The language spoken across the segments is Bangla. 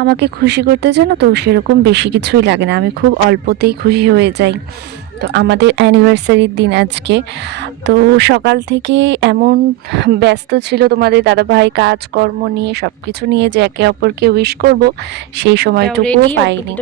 আমাকে খুশি করতে জানো তো সেরকম বেশি কিছুই লাগে না, আমি খুব অল্পতেই খুশি হয়ে যাই। তো আমাদের অ্যানিভার্সারির দিন আজকে। তো সকাল থেকে এমন ব্যস্ত ছিল তোমাদের দাদাভাই কাজকর্ম নিয়ে, সব কিছু নিয়ে, যে একে অপরকে উইশ করব সেই সময়টুকুও পাইনি।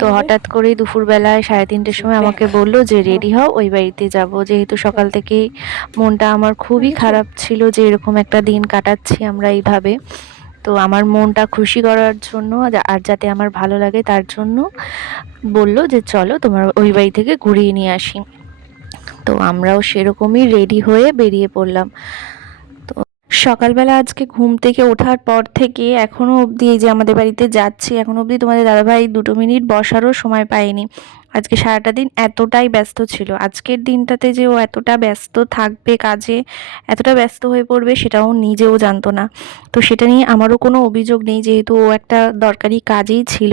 তো হঠাৎ করেই দুপুরবেলায় 3:30-র সময় আমাকে বলল যে রেডি হও, ওই বাড়িতে যাব। যেহেতু সকাল থেকেই মনটা আমার খুবই খারাপ ছিল যে এরকম একটা দিন কাটাচ্ছি আমরা এইভাবে। তো আমার মনটা খুশি করার জন্য আর যাতে আমার ভালো লাগে তার জন্য বলল যে চলো তোমার ওই বাড়ি থেকে ঘুরিয়ে নিয়ে আসি। তো আমরাও সেরকমই রেডি হয়ে বেরিয়ে পড়লাম। তো সকালবেলা আজকে ঘুম থেকে ওঠার পর থেকে এখনো অবধি এই যে আমাদের বাড়িতে যাচ্ছি, এখনো অবধি তোমাদের দাদাভাই 2 মিনিট বসারও সময় পায়নি। আজকে সারাটা দিন এতটাই ব্যস্ত ছিল, আজকের দিনটাতে যে ও এতটা ব্যস্ত থাকবে কাজে, এতটা ব্যস্ত হয়ে পড়বে সেটাও নিজেও জানতো না। তো সেটা নিয়ে আমারও কোনো অভিযোগ নেই, যেহেতু ও একটা দরকারি কাজেই ছিল,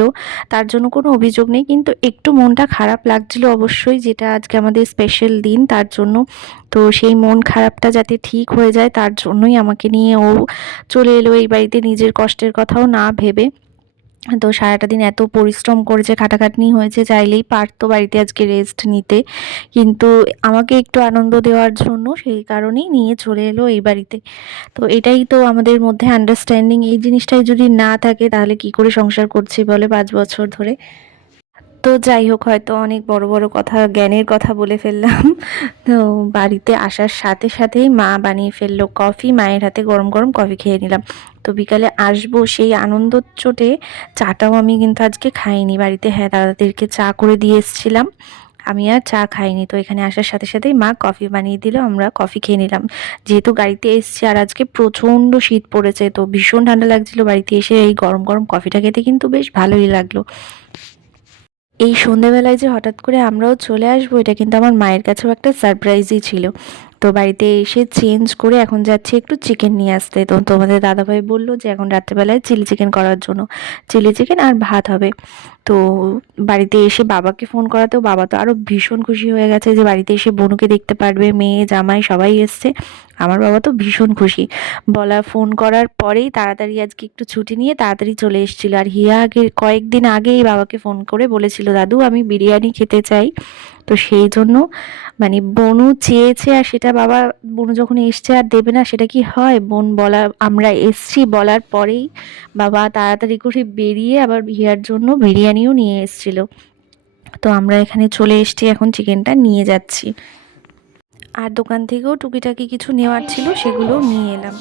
তার জন্য কোনো অভিযোগ নেই। কিন্তু একটু মনটা খারাপ লাগছিল অবশ্যই, যেটা আজকে আমাদের স্পেশাল দিন তার জন্য। তো সেই মন খারাপটা যাতে ঠিক হয়ে যায় তার জন্যই আমাকে নিয়ে ও চলে এলো এই বাড়িতে, নিজের কষ্টের কথাও না ভেবে। তো সারাটা দিন এত পরিশ্রম করেছে, খাটাখাটনি হয়েছে, চাইলেই পারতো বাড়িতে আজকে রেস্ট নিতে, কিন্তু আমাকে একটু আনন্দ দেওয়ার জন্য সেই কারণেই নিয়ে চলে এলো এই বাড়িতে। তো এটাই তো আমাদের মধ্যে আন্ডারস্ট্যান্ডিং, এই জিনিসটাই যদি না থাকে তাহলে কি করে সংসার করছি বলে 5 বছর ধরে। তো যাই হোক, হয়তো অনেক বড় বড় কথা, জ্ঞানের কথা বলে ফেললাম। তো বাড়িতে আসার সাথে সাথেই মা বানিয়ে ফেললো কফি, মায়ের হাতে গরম গরম কফি খেয়ে নিলাম। তো বিকালে আসবো সেই আনন্দর চোটে চাটাও আমি কিন্তু আজকে খাইনি বাড়িতে। হ্যাঁ, দাদাদেরকে চা করে দিয়ে এসেছিলাম, আমি আর চা খাইনি। তো এখানে আসার সাথে সাথেই মা কফি বানিয়ে দিল, আমরা কফি খেয়ে নিলাম। যেহেতু গাড়িতে এসছি আর আজকে প্রচণ্ড শীত পড়েছে, তো ভীষণ ঠান্ডা লাগছিল, বাড়িতে এসে এই গরম গরম কফিটা খেতে কিন্তু বেশ ভালোই লাগলো। এই সন্ধেবেলায় যে হঠাৎ করে আমরাও চলে আসবো, এটা কিন্তু আমার মায়ের কাছেও একটা সারপ্রাইজই ছিল। তো বাড়িতে এসে চেঞ্জ করে এখন যাচ্ছি একটু চিকেন নিয়ে আসতে। তো তোমাদের দাদাভাই বললো যে এখন রাত্রেবেলায় চিলি চিকেন করার জন্য, চিলি চিকেন আর ভাত হবে। তো বাড়িতে এসে বাবাকে ফোন করাতেও বাবা তো আরও ভীষণ খুশি হয়ে গেছে যে বাড়িতে এসে বোনুকে দেখতে পারবে, মেয়ে জামাই সবাই এসছে। আমার বাবা তো ভীষণ খুশি। ফোন করার পরেই তাড়াতাড়ি আজকে একটু ছুটি নিয়ে তাড়াতাড়ি চলে এসেছিল। আর হিয়া আগে কয়েকদিন আগেই বাবাকে ফোন করে বলেছিল, দাদু আমি বিরিয়ানি খেতে চাই। তো সেই জন্য মানে বনু চেয়েছে, আর সেটা বাবা, বনু যখন এসছে আর দেবে না সেটা কি হয়? আমরা এসছি বলার পরেই বাবা তাড়াতাড়ি করে বেরিয়ে আবার হিয়ার জন্য বিরিয়ানিও নিয়ে এসেছিল। তো আমরা এখানে চলে এসেছি, এখন চিকেনটা নিয়ে যাচ্ছি। আর দোকান থেকেও টুকিটাকি কিছু নেওয়ার ছিল, সেগুলোও নিয়ে এলাম।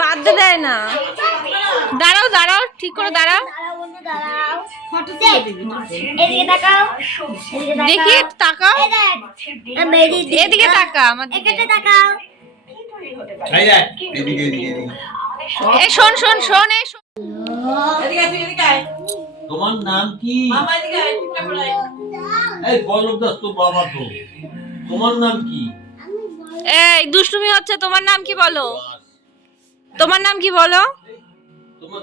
বাদ দেয় না, দাঁড়াও দাঁড়াও, ঠিক করে দাঁড়াও, দেখি তাকাও, এদিকে তাকা, আমার দিকে তাকাও। এই শোন শোন শোন, এই শোন। তোমার নাম কি? এই বলক দাস তো বাবা তো। তোমার নাম কি? এই দুষ্টুমি হচ্ছে, তোমার নাম কি বলো? তোমার নাম কি বলো? তোমার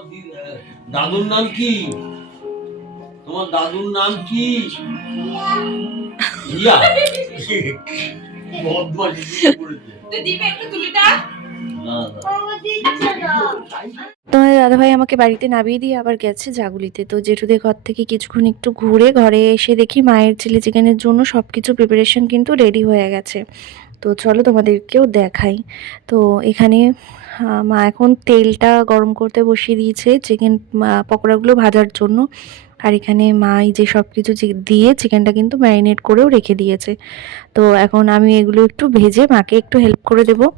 দাদুর নাম কি? তোমার দাদুর নাম কি? ইয়া বদমাশি করেছে। তুই দিবে একটু তুলিটা? না না, তোমাদের দাদাভাই আমাকে বাড়িতে নামিয়ে দিয়ে আবার গেছে জাগুলিতে। তো জেঠুদের ঘর থেকে কিছুক্ষণ একটু ঘুরে ঘরে এসে দেখি মায়ের চিলি চিকেনের জন্য সব কিছু প্রিপারেশন কিন্তু রেডি হয়ে গেছে। তো চলো তোমাদেরকেও দেখাই। তো এখানে মা এখন তেলটা গরম করতে বসিয়ে দিয়েছে চিকেন পকোড়াগুলো ভাজার জন্য। আর এখানে মা এই যে সব কিছু দিয়ে চিকেনটা কিন্তু ম্যারিনেট করেও রেখে দিয়েছে। তো এখন আমি এগুলো একটু ভেজে মাকে একটু হেল্প করে দেবো।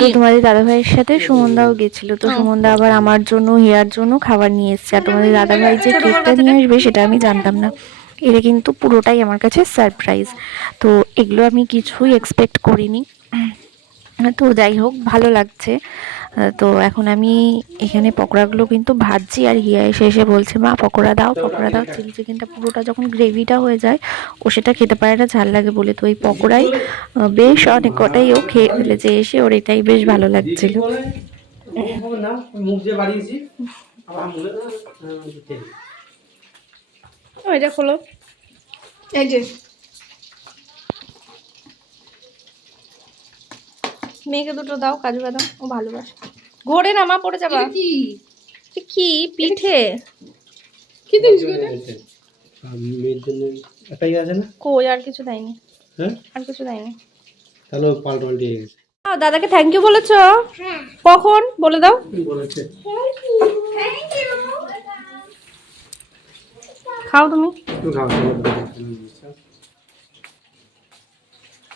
তো তোমাদের দাদা ভাইয়ের সাথে সুমনদাও গেছিল, তো সুমনদা আবার আমার জন্য হিয়ার জন্য খাবার নিয়ে এসছে। আর তোমাদের দাদা ভাই যে কেকটা নিয়ে আসবে সেটা আমি জানতাম না, এটা কিন্তু পুরোটাই আমার কাছে সারপ্রাইজ। তো এগুলো আমি কিছুই এক্সপেক্ট করিনি। তো যাই হোক, ভালো লাগছে। তো এখন আমি এখানে পকোড়াগুলো কিন্তু ভাজছি, আর হিয়া এসে এসে বলছে মা পকোড়া দাও পকোড়া দাও। চিলি চিকেনটা পুরোটা যখন গ্রেভিটা হয়ে যায় ও সেটা খেতে পারে না, ঝাল লাগে বলে। তো ওই পকোড়াই বেশ অনেক কটাই ও খেয়ে ফেলেছে এসে, ওর এটাই বেশ ভালো লাগছিল। এটা খোলো, এই যে মেয়েকে দুটো দাও কাজু বাদাম, ও ভালোবাসে। ঘোরে না মা, পড়ে যাবা। কি কি পিঠে কি দিস মেয়ের জন্য এটাই আছে না? কই আর কিছু দেয়নি। হ্যাঁ, আর কিছু দেয়নি। তাহলে পাল্টে গেছে। দাদাকে থ্যাংক ইউ বলেছো? কখন বলে দাও। বলেছে খাও তুমি।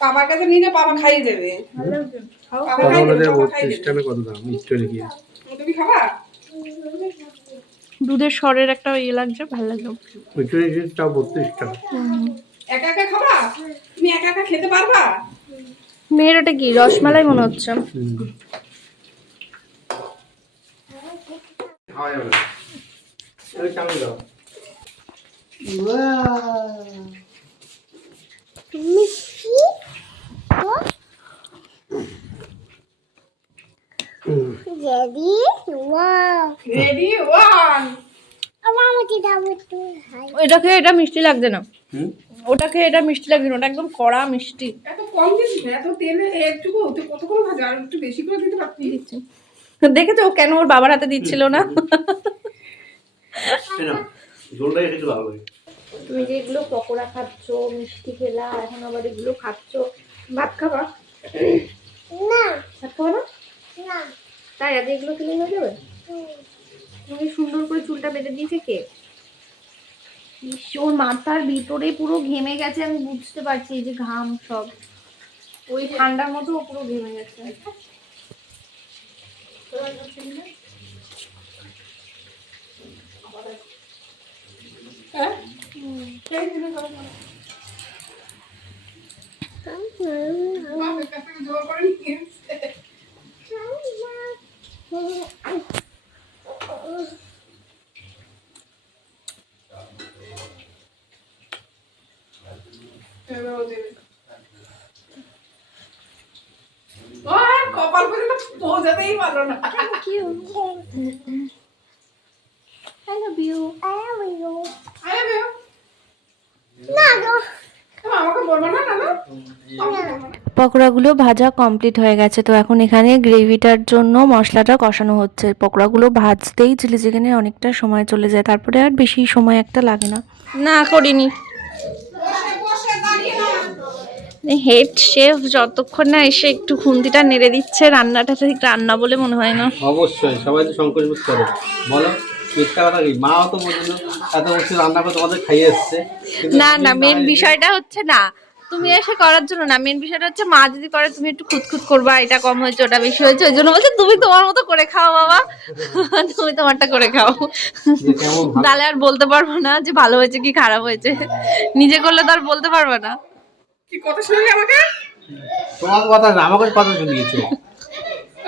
বাবার কাছে নিয়ে যা, বাবা খাইয়ে দেবে। তুমি খাবা? দুধের স্বরের একটা ইয়ে লাগছে, ভালো লাগলো। একা একা খাবা? তুমি একা একা খেতে পারবা? মেয়ের ওটা কি রসমালাই মনে হচ্ছে। Ready one. এটা খেয়ে এটা মিষ্টি লাগছে না, ওটা খেয়ে এটা মিষ্টি লাগছে না, ওটা একদম কড়া মিষ্টি। এত কম দিস না, এত তেলে একটুকু কতক্ষণ ভাজা, আর একটু বেশি করে দিতে পারতি। দেখেছো ও কেন ওর বাবার হাতে দিচ্ছিল না? তুমি যে এগুলো পকোড়া খাচ্ছ, মিষ্টি খেলা, এখন আবার এগুলো খাচ্ছ, ভাত খাবা না? ভাত খাবা না? তাই আজ এগুলো খেলে হয়ে যাবে? তুমি সুন্দর করে চুলটা বেঁধে দিয়েছে কে? ওর মাথার ভিতরে পুরো ঘেমে গেছে, আমি বুঝতে পারছি, এই যে ঘাম সব ওই ঠান্ডার মতো ও পুরো ঘেমে গেছে। কপাল পর্যন্ত পৌঁছাতেই পারলো না। I love you. আমাকে বলবো না না। পকোড়াগুলো ভাজা কমপ্লিট হয়ে গেছে। তো এখন এখানে গ্রেভিটার জন্য মশলাটা কষানো হচ্ছে। পকোড়াগুলো ভাজতেই চিলি চিকেনে অনেকটা সময় চলে যায়, তারপরে আর বেশি সময় একটা লাগে না। না করিনি। হেড শেফ যতক্ষণ না এসে একটু খুন্তিটা নেড়ে দিচ্ছে, রান্নাটা ঠিক রান্না বলে মনে হয় না। অবশ্যই সবাই তো সংকোচ বোধ করে, বলো মিথ্যা কথা কি? মাও তো বলছিল এত বছর রান্না করে তোমাদের খাইয়ে এসছে। না না, মেন বিষয়টা হচ্ছে না তুমি এসে করার জন্য না, মেন বিষয়টা হচ্ছে মা যদি করে তুমি একটু খুঁতখুত করবা, এটা কম হয়েছে ওটা বেশি হয়েছে, ওই জন্য বলছে তুমি তোমার মতো করে খাও বাবা, তুমি তোমারটা করে খাও, তাহলে আর বলতে পারবো না যে ভালো হয়েছে কি খারাপ হয়েছে। নিজে করলে তো আর বলতে পারবো না। কি কথা শুনলি আমাকে? তোমার কথা না, আমাকে কথা শুনিয়েছে।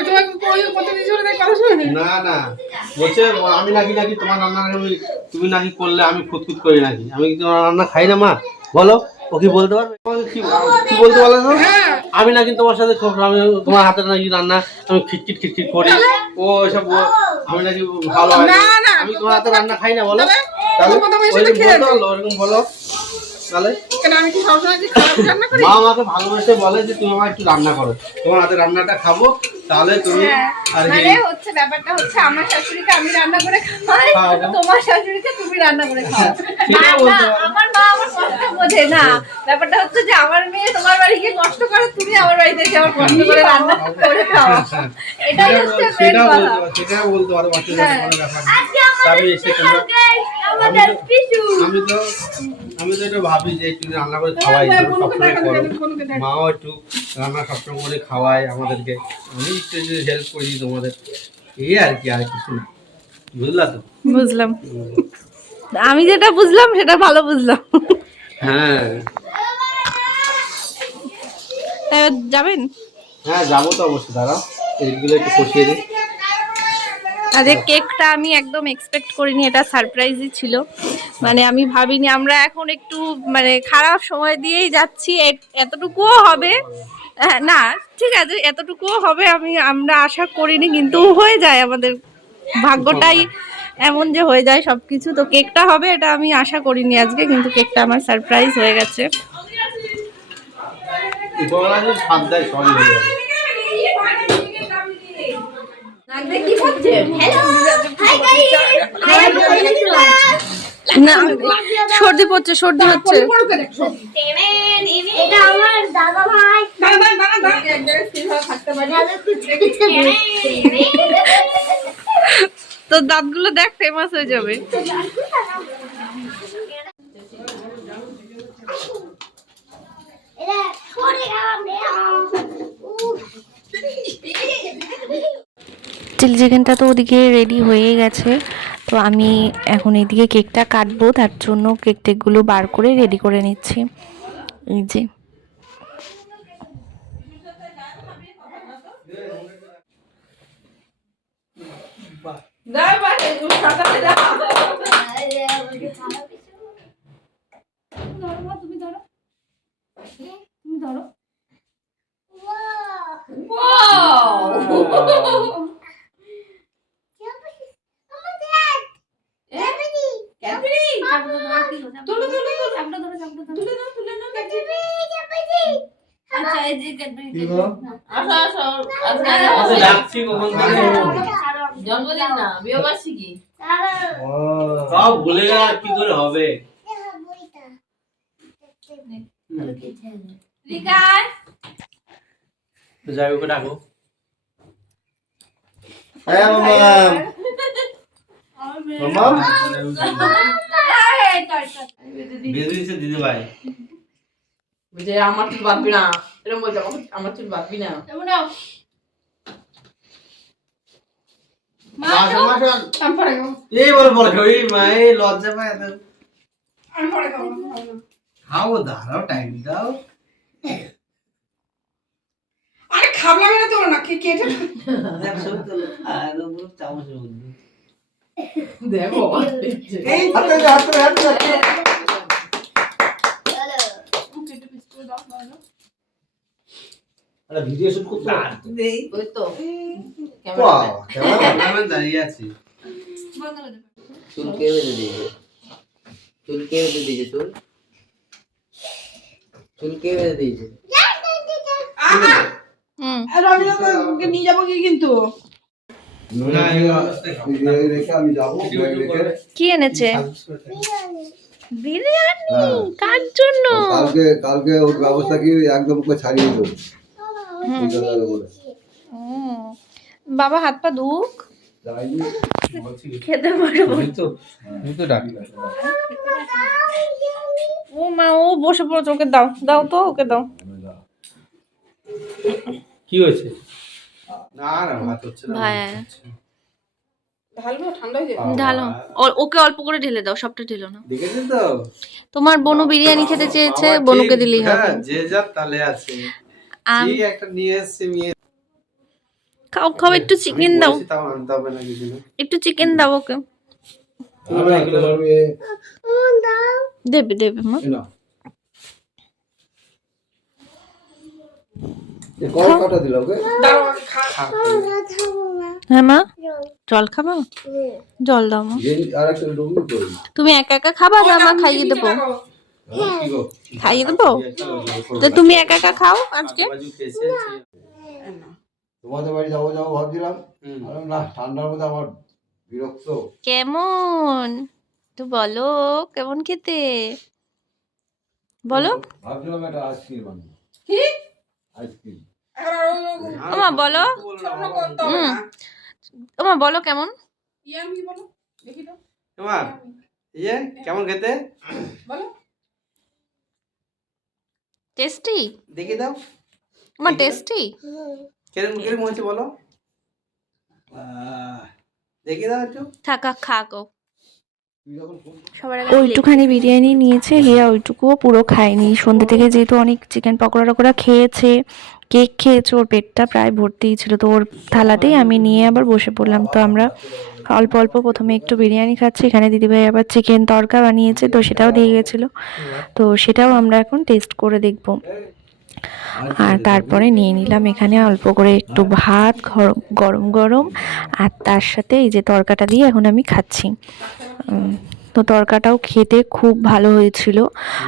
তোমাকে কই কথা দিছো না, কথা শুনি না না, বলছে আমি নাকি তোমার রান্না তুমি নাকি করলে আমি খুঁতখুত করি নাকি? আমি কি তোমার রান্না খাই না মা? বলো, ও কি বলতে পারবে? কি বলতে বলো তো? আমি নাকি তোমার সাথে আমি তোমার হাতে নাকি রান্না আমি খিটখিট খিটখিট করি, ও এসব আমি নাকি ভালো হয় না, আমি তোমার হাতে রান্না খাই না? বলো তাহলে ওরকম বলো তাহলে। আমি কি সবসময় খারাপ রান্না করি? মা আমাকে ভালোবেসে বলে যে তুমি আমার একটু রান্না করো, তোমার হাতে রান্নাটা খাবো, তাহলে তুমি আর কি। মানে হচ্ছে ব্যাপারটা হচ্ছে আমার শাশুড়িকে আমি রান্না করে খাওয়াই, তোমার শাশুড়িকে তুমি রান্না করে খাও। আমার মা আমার কষ্ট বোঝে না, ব্যাপারটা হচ্ছে যে আমার মেয়ে তোমার বাড়ি গিয়ে কষ্ট করে, তুমি আমার বাড়িতে এসে আমার কষ্ট করে রান্না করে খাও, এটাই হচ্ছে মেন কথা। সেটা বলতে পারো, বাচ্চাদের কোনো ব্যাপার না। আমি এসে তোমরা আমি তো এটা ভাবি যে একটু রান্না করে খাওয়াই, সবসময় করো, মাও একটু রান্না সবসময় করে খাওয়ায় আমাদেরকে, আমি একটু হেল্প করি তোমাদের, এই আর কি, আর কিছু না, বুঝলা তো? বুঝলাম, আমি যেটা বুঝলাম সেটা ভালো বুঝলাম। হ্যাঁ এবার যাবেন? হ্যাঁ যাবো তো অবশ্যই, দাঁড়াও এইগুলো একটু কষিয়ে দিই। আরে কেকটা আমি একদম এক্সপেক্ট করিনি, এটা সারপ্রাইজই ছিল। মানে আমি ভাবিনি, আমরা এখন একটু মানে খারাপ সময় দিয়েই যাচ্ছি, এতটুকুও হবে না, ঠিক আছে এতটুকুও হবে আমরা আশা করিনি, কিন্তু হয়ে যায় আমাদের ভাগ্যটাই এমন যে হয়ে যায় সবকিছু। তো কেকটা হবে এটা আমি আশা করিনি আজকে, কিন্তু কেকটা আমার সারপ্রাইজ হয়ে গেছে। উপরওয়ালা যে স্বাদ দেয় সবই হয়ে যাবে। না সর্দি পড়ছে, সর্দি হচ্ছে। এটা আমার দাদা ভাই তো দাঁতগুলো দেখ, ফেমাস হয়ে যাবে। এটা সরে চিলি চিকেনটা তো ওদিকে রেডি হয়ে গেছে, তো আমি এখন এইদিকে কেকটা কাটবো, তার জন্য কেক টেকগুলো বার করে রেডি করে নিচ্ছি। এই যে রাখছি কখন থেকে জন্মদিন না, বিয়েবার্ষিকী। সব ভুলে গেলে আর কি করে হবে। তো যাই ওকে ডাকো। দিদি ভাই যে আমার চুল বাঁধবি না, এরকম বলছে, আমার চুল বাঁধবি না। এই বলে বলে ওই মায়ে লজ্জা পায় এত। খাও, দাঁড়াও, টাইম দাও। আরে খাবলামে না তোর না কেটে চামচের মধ্যে দেখো এই আরে ভিডিও শুট করতে ওই তো ক্যামেরা দাঁড়িয়ে আছি। চুল কে বেঁধে দিয়েছে? চুল কে বেঁধে দিয়েছে? চুল কে বেঁধে দিয়েছে? রবিকে নিয়ে যাবো কি কিন্তু না এই অবস্থায় খাবো না। রেখে আমি যাবো কি এনেছে? বিরিয়ানি। কার জন্য? কালকে ওর ব্যবস্থা কি একদম ওকে ছাড়িয়ে দেবো। বাবা হাত পা ধুক, খেতে পারবো। তুই তো ডাক্তার। ও মা, ও বসে পড়েছে, ওকে দাও, দাও তো, ওকে দাও। কি হয়েছে? না না ভাত হচ্ছে না। ভাই ঢালবো ঠান্ডা হয়ে যাবে ঢালো, ওকে অল্প করে ঢেলে দাও, সবটা ঢেলো না। দেখেছেন তো? তোমার বোনু বিরিয়ানি খেতে চেয়েছে, বোনুকে দিলেই হবে। হ্যাঁ, যে যার তালে আছে। কি একটা নিয়ে এসেছে মেয়ে। খাও খাও, একটু চিকেন দাও, তাও আনতে হবে না কিছু না। একটু চিকেন দাও ওকে। দেবে দেবে মা। কটা দিল ওকে? হ্যাঁ মা, জল খাবা? জল দাও মা। আর একটা ডুবলি তো তুমি একা একা খাবা না মা খাইয়ে দেবো? খাইয়ে দেবো? তো তুমি একা একা খাও আজকে। তোমাদের বাড়ি যাবো যাবো ভাবছিলাম, না ঠান্ডার মধ্যে আমার বিরক্ত। কেমন তো বলো, কেমন খেতে বলো। ভাবছিলাম একটা আইসক্রিম আনবো। কি আইসক্রিম ওমা বলো, ওমা বলো কেমন। ইয়ামি বলো দেখি তো মা ইয়ে কেমন খেতে? বলো টেস্টি? দেখে দাও। মা টেস্টি। কিরম কিরম হয়েছে বলো? দেখি দাও একটু। থাকা খাকো সবার আগে ওইটুখানি বিরিয়ানি নিয়েছে, হিয়া ওইটুকুও পুরো খায়নি। সন্ধ্যে থেকে যেহেতু অনেক চিকেন পকোড়া টকোড়া খেয়েছে, কেক খেয়েছে, ওর পেটটা প্রায় ভর্তিই ছিল। তো ওর থালাতেই আমি নিয়ে আবার বসে পড়লাম। তো আমরা অল্প অল্প প্রথমে একটু বিরিয়ানি খাচ্ছি, এখানে দিদিভাই আবার চিকেন তড়কা বানিয়েছে, তো সেটাও দিয়ে গেছিলো। তো সেটাও আমরা এখন টেস্ট করে দেখব। আর তারপরে নিয়ে নিলাম এখানে অল্প করে একটু ভাত গরম গরম, আর তার সাথে এই যে তড়কাটা দিয়ে এখন আমি খাচ্ছি। তো তড়কাটাও খেতে খুব ভালো হয়েছিল।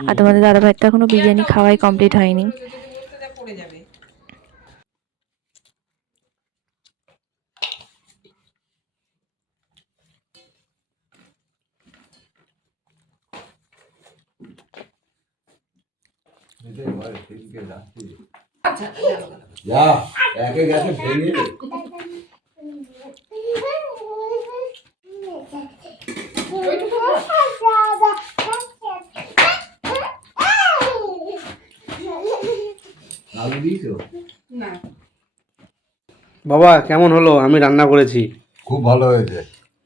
আর তোমাদের দাদাভাই তো এখনো বিরিয়ানি খাওয়াই কমপ্লিট হয়নি। পড়ে যাবে। যা একে গেছে ভেঙে আলু দিয়েছো? না বাবা কেমন হলো? আমি রান্না করেছি। খুব ভালো হয়েছে,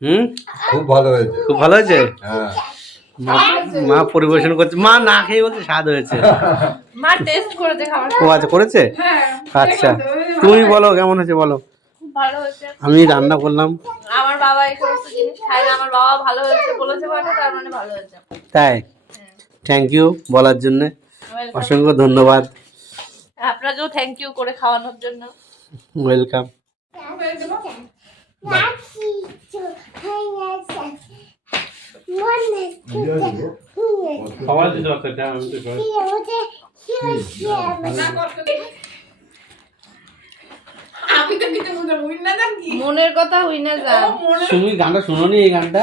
হুম, খুব ভালো হয়েছে। খুব ভালো হয়েছে। হ্যাঁ মা পরিবেশন করছে, মা না খেয়ে বলছে স্বাদ হয়েছে। মা টেস্ট করেছে খাবার। ও আচ্ছা করেছে। হ্যাঁ আচ্ছা তুমি বলো কেমন হয়েছে বলো। খুব ভালো হয়েছে। আমি রান্না করলাম। আমার বাবা এই সমস্ত জিনিস খায় না, আমার বাবা ভালো হয়েছে বলেছে মানে তার মানে ভালো হয়েছে। তাই থ্যাংক ইউ বলার জন্য, অসংখ্য ধন্যবাদ। আপনাকেও থ্যাংক ইউ করে খাওয়ানোর জন্য। ওয়েলকাম। খাবার দিতে পারতে আমি আমি তো কিছু বুঝি না জান কি মনের কথা হই না যা। তুমি গানটা শুনোনি? এই গানটা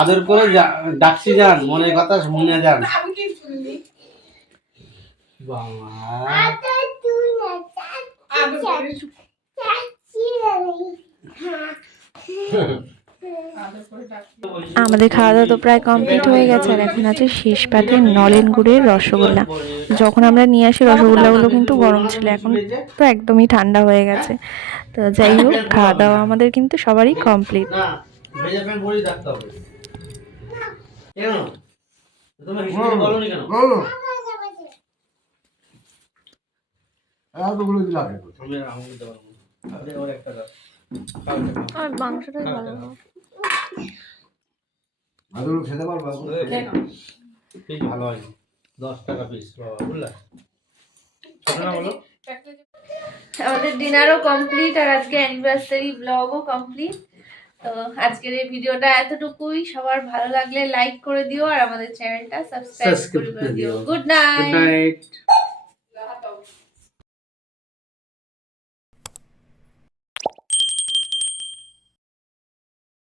আদর করে ডাকছি যান, মনের কথা শুনে যান। আমি কি শুনিনি। বাবা আদর করে আমাদের খাওয়া দাওয়া তো প্রায় কমপ্লিট হয়ে গেছে, আর এখন আছে শেষ পাতে নলেন গুড়ের রসগোল্লা। যখন আমরা নিয়ে আসি রসগোল্লাগুলো কিন্তু গরম ছিল, এখন তো একদমই ঠান্ডা হয়ে গেছে। তো যাই হোক, খাওয়া দাওয়া আমাদের কিন্তু সবারই কমপ্লিট। না ভেজা প্যান্ট পরেই থাকতে হবে। কেন তুমি হিসেবে বলোনি কেন? এতগুলো দিলাম আমি আমাকে দেবো। আপনি ওর একটা দাও। আর মাংসটাই ভালো। এতগুলো খেতে পারবো? পিস ভালো হয়নি, 10 টাকা পিস বাবা, বুঝলা? ছোট না বলো। আমাদের ডিনারও কমপ্লিট আর আজকে অ্যানিভার্সারি ব্লগও কমপ্লিট। তো আজকের এই ভিডিওটা এতটুকুই। সবার ভালো লাগলে লাইক করে দিও আর আমাদের চ্যানেলটা সাবস্ক্রাইব করে দিও। Good good night. নাইট।